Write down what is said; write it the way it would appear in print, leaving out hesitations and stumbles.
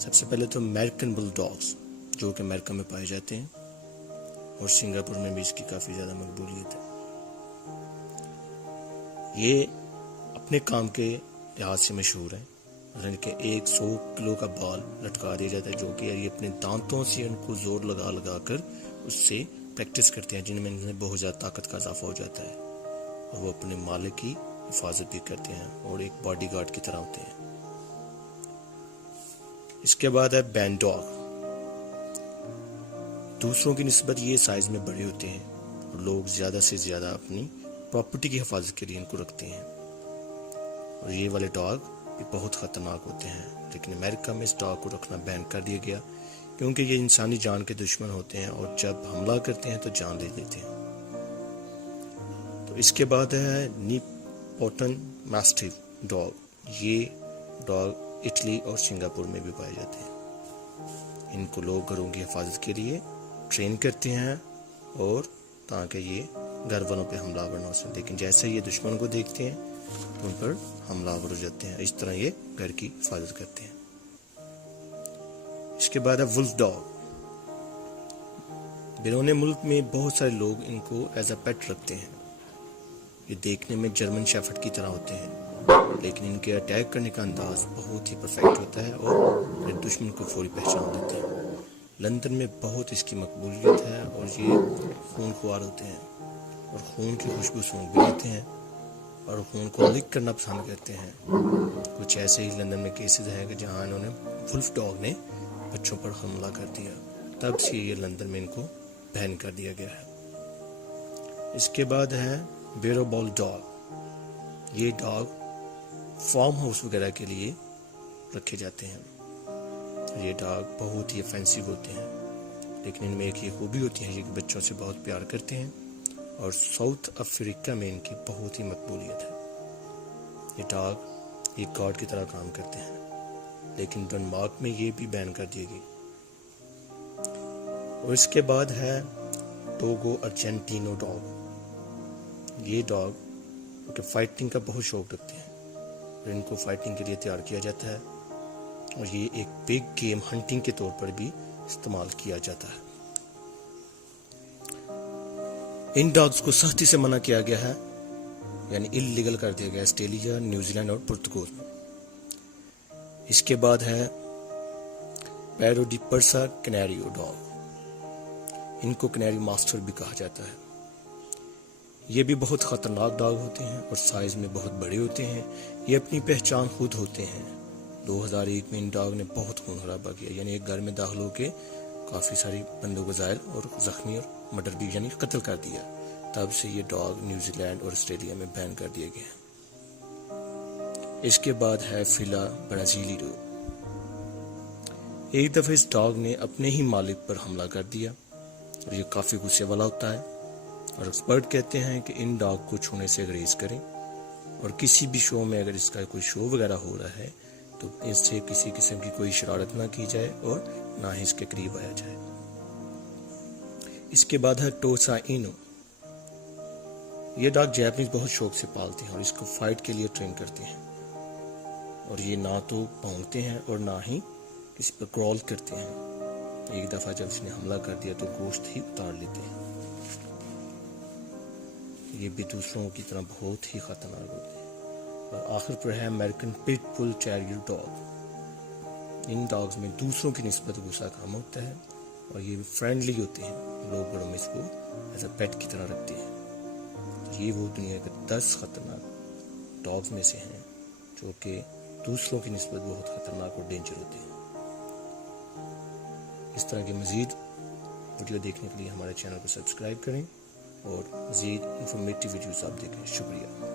سب سے پہلے تو امریکن بل ڈاگس جو کہ امریکہ میں پائے جاتے ہیں اور سنگاپور میں بھی اس کی کافی زیادہ مقبولیت ہے۔ یہ اپنے کام کے لحاظ سے مشہور ہیں، یعنی کہ 100 کلو کا بال لٹکا دیا جاتا ہے جو کہ یہ اپنے دانتوں سے ان کو زور لگا لگا کر اس سے پریکٹس کرتے ہیں، جن میں انہیں بہت زیادہ طاقت کا اضافہ ہو جاتا ہے اور وہ اپنے مالک کی حفاظت بھی کرتے ہیں اور ایک باڈی گارڈ کی طرح ہوتے ہیں۔ اس کے بعد ہے بینڈ ڈاگ۔ دوسروں کی نسبت یہ سائز میں بڑے ہوتے ہیں اور لوگ زیادہ سے زیادہ اپنی پراپرٹی کی حفاظت کے لیے ان کو رکھتے ہیں، اور یہ والے ڈاگ بھی بہت خطرناک ہوتے ہیں، لیکن امریکہ میں اس ڈاگ کو رکھنا بین کر دیا گیا کیونکہ یہ انسانی جان کے دشمن ہوتے ہیں اور جب حملہ کرتے ہیں تو جان لے لیتے ہیں۔ تو اس کے بعد ہے نیپوٹن میسٹیف ڈاگ۔ یہ ڈاگ اٹلی اور سنگاپور میں بھی پائے جاتے ہیں۔ ان کو لوگ گھروں کی حفاظت کے لیے ٹرین کرتے ہیں اور تاکہ یہ گھر والوں پہ حملہ آور نہ ہو سکے، لیکن جیسے یہ دشمن کو دیکھتے ہیں تو ان پر حملہ آور ہو جاتے ہیں۔ اس طرح یہ گھر کی حفاظت کرتے ہیں۔ اس کے بعد ہے ولف ڈاگ۔ بیرون ملک میں بہت سارے لوگ ان کو ایز اے پیٹ رکھتے ہیں۔ یہ دیکھنے میں جرمن شیفرڈ کی طرح ہوتے ہیں، لیکن ان کے اٹیک کرنے کا انداز بہت ہی پرفیکٹ ہوتا ہے اور اپنے دشمن کو فوری پہچان لیتے ہیں۔ لندن میں بہت اس کی مقبولیت ہے اور یہ خون خوار ہوتے ہیں اور خون کی خوشبو سونگ بھی لیتے ہیں اور خون کو لک کرنا پسند کرتے ہیں۔ کچھ ایسے ہی لندن میں کیسز ہیں کہ جہاں انہوں نے ولف ڈاگ نے بچوں پر حملہ کر دیا، تب سے یہ لندن میں ان کو بین کر دیا گیا ہے۔ اس کے بعد ہے بیرو بال ڈاگ۔ یہ ڈاگ فارم ہاؤس وغیرہ کے لیے رکھے جاتے ہیں۔ یہ ڈاگ بہت ہی افینسو ہوتے ہیں، لیکن ان میں ایک یہ خوبی ہوتی ہے کہ بچوں سے بہت پیار کرتے ہیں اور ساؤتھ افریقہ میں ان کی بہت ہی مقبولیت ہے۔ یہ ڈاگ ایک گارڈ کی طرح کام کرتے ہیں، لیکن ڈنمارک میں یہ بھی بین کر دی گئی۔ اور اس کے بعد ہے ٹوگو ارجنٹینو ڈاگ۔ یہ ڈاگ کہ فائٹنگ کا بہت شوق رکھتے ہیں اور ان کو فائٹنگ کے لیے تیار کیا جاتا ہے اور یہ ایک بگ گیم ہنٹنگ کے طور پر بھی استعمال کیا جاتا ہے۔ ان ڈاگز کو سختی سے منع کیا گیا ہے، یعنی اللیگل کر دیا گیا آسٹریلیا، نیوزی لینڈ اور پرتگال میں۔ اس کے بعد ہے پیرو ڈی پرسا کینیریو ڈاگ۔ ان کو کینیری ماسٹر بھی کہا جاتا ہے۔ یہ بھی بہت خطرناک ڈاگ ہوتے ہیں اور سائز میں بہت بڑے ہوتے ہیں۔ یہ اپنی پہچان خود ہوتے ہیں۔ 2001 میں ان ڈاگ نے بہت خون خرابہ کیا، یعنی ایک گھر میں داخل ہو کے کافی ساری بندوں کو زائل اور زخمی اور مرڈر بھی یعنی قتل کر دیا۔ تب سے یہ ڈاگ نیوزی لینڈ اور آسٹریلیا میں بین کر دیا گیا۔ اس کے بعد ہے فیلا برازیلی ڈاگ۔ ایک دفعہ اس ڈاگ نے اپنے ہی مالک پر حملہ کر دیا اور یہ کافی غصے والا ہوتا ہے، اور ایکسپرٹ کہتے ہیں کہ ان ڈاگ کو چھونے سے گریز کریں، اور کسی بھی شو میں اگر اس کا کوئی شو وغیرہ ہو رہا ہے تو اس سے کسی قسم کی کوئی شرارت نہ کی جائے اور نہ ہی اس کے قریب آیا جائے۔ اس کے بعد ہے ٹوسا اینو۔ یہ ڈاگ جیپنیز بہت شوق سے پالتے ہیں اور اس کو فائٹ کے لیے ٹرین کرتے ہیں، اور یہ نہ تو بھونکتے ہیں اور نہ ہی کسی پر کرال کرتے ہیں۔ ایک دفعہ جب اس نے حملہ کر دیا تو گوشت ہی اتار لیتے ہیں۔ یہ بھی دوسروں کی طرح بہت ہی خطرناک ہوتے ہیں۔ اور آخر پر ہے امریکن پٹ بل ٹیریئر ڈاگ۔ ان ڈاگز میں دوسروں کی نسبت غصہ کم ہوتا ہے اور یہ فرینڈلی ہوتے ہیں، لوگ گھروں میں اس کو ایز اے پیٹ کی طرح رکھتے ہیں۔ یہ وہ دنیا کے 10 خطرناک ڈاگز میں سے ہیں جو کہ دوسروں کی نسبت بہت خطرناک اور ڈینجر ہوتے ہیں۔ اس طرح کے مزید ویڈیو دیکھنے کے لیے ہمارے چینل کو سبسکرائب کریں اور مزید انفارمیٹیو ویڈیوز آپ دیکھیں۔ شکریہ۔